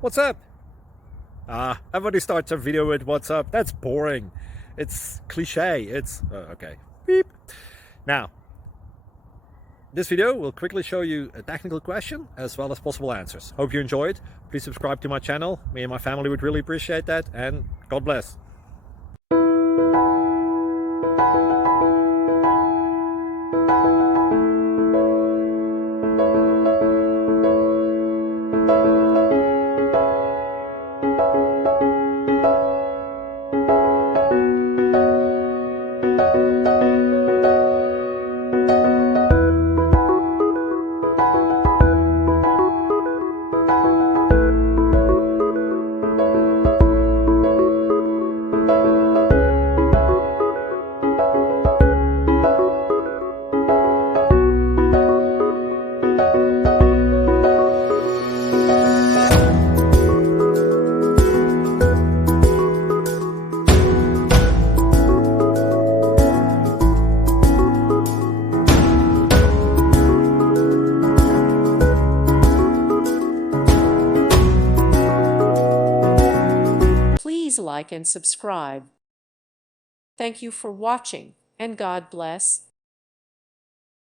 What's up? Everybody starts a video with what's up. That's boring. It's cliche. It's okay. Beep. Now, this video will quickly show you a technical question as well as possible answers. Hope you enjoyed. Please subscribe to my channel. Me and my family would really appreciate that, and God bless. Please like and subscribe. Thank you for watching, and God bless.